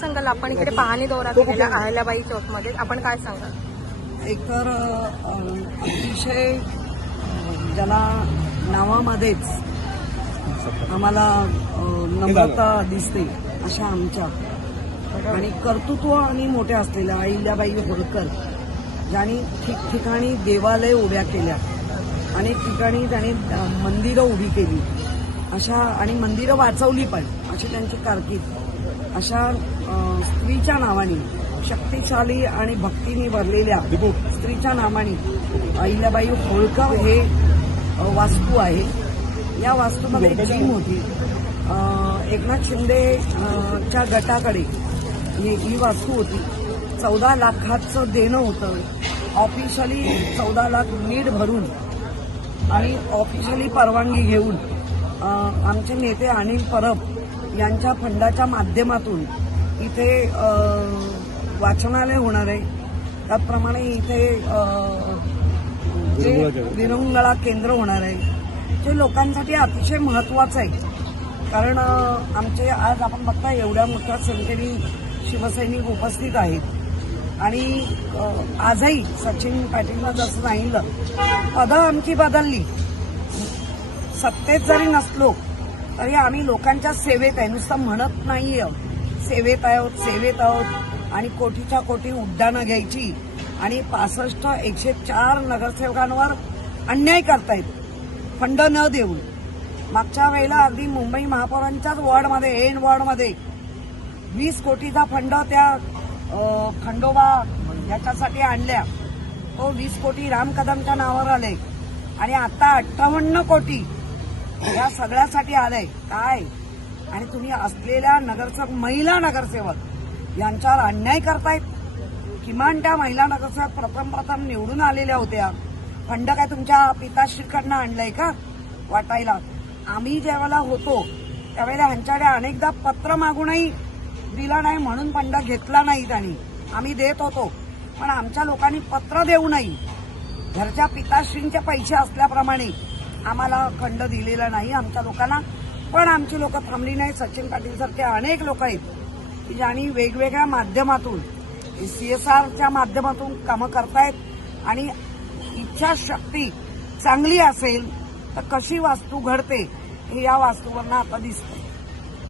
सांगाल, आपण इकडे पाहणी दौरा केलेला अहिल्याबाई चौकमध्ये, आपण काय सांगाल? एकतर अतिशय ज्याला नावामध्येच आम्हाला नम्रता दिसते अशा आमच्या आणि कर्तृत्व आणि मोठ्या असलेल्या अहिल्याबाई होळकर, ज्यांनी ठिकठिकाणी देवालय उभ्या केल्या, अनेक ठिकाणी त्यांनी मंदिरं उभी केली अशा आणि मंदिरं वाचवली पण अशी त्यांची कारकीर्द, अशा स्त्रीच्या नावाने, शक्तिशाली आणि भक्तीने भरलेल्या स्त्रीच्या नावाने अहिल्याबाई होळकर हे वास्तू आहे. या वास्तूमध्ये एक जिम होती. एकनाथ शिंदे च्या गटाकडे ही वास्तू होती. 14 लाखाचं देणं होतं. ऑफिशियली 14 लाख नीट भरून आणि ऑफिशियली परवानगी घेऊन आमचे नेते अनिल परब यांच्या फंडाच्या माध्यमातून इथे वाचनालय होणार आहे. त्याचप्रमाणे इथे विरंगुळा केंद्र होणार आहे, जे लोकांसाठी अतिशय महत्वाचं आहे. कारण आमचे आज आपण बघता एवढ्या मोठ्या संख्येने शिवसैनिक उपस्थित आहेत आणि आजही सचिन पाटीलनं जसं सांगितलं, पदं आमची बदलली, सत्तेत जरी नसलो तरी आम्ही लोकांच्या सेवेत आहे. नुसतं म्हणत नाहीये सेवेत आहोत आणि कोटीच्या कोटी उड्डाणं घ्यायची आणि 104 नगरसेवकांवर अन्याय करतायत फंड न देऊन. मागच्या वेळेला अगदी मुंबई महापौरांच्याच वॉर्डमध्ये, एन वॉर्डमध्ये 20 कोटीचा फंड त्या खंडोबा याच्यासाठी आणल्या. तो 20 कोटी राम कदमच्या नावावर आले आणि आता 58 कोटी या सगळ्यासाठी आलंय. काय? आणि तुम्ही असलेल्या नगरसेवक, महिला नगरसेवक यांच्यावर अन्याय करतायत. किमान त्या महिला नगरसेवक प्रथम निवडून आलेल्या होत्या. फंड काय तुमच्या पिताश्रीकडनं आणलंय का वाटायला? आम्ही ज्यावेळेला होतो त्यावेळेला ह्यांच्याकडे अनेकदा पत्र मागूनही दिला नाही, म्हणून फंड घेतला नाही त्यांनी. आम्ही देत होतो, पण आमच्या लोकांनी पत्र देऊनही घरच्या पिताश्रींचे पैसे असल्याप्रमाणे आम्हाला फंड दिलेला नाही आमच्या लोकांना. पण आमची लोक थांबली नाही. सचिन पाटील सारखे अनेक लोक आहेत की ज्यांनी वेगवेगळ्या माध्यमातून CSRच्या माध्यमातून कामं करतायत आणि इच्छाशक्ती चांगली असेल तर कशी वास्तू घडते हे या वास्तूवरनं आता दिसतं.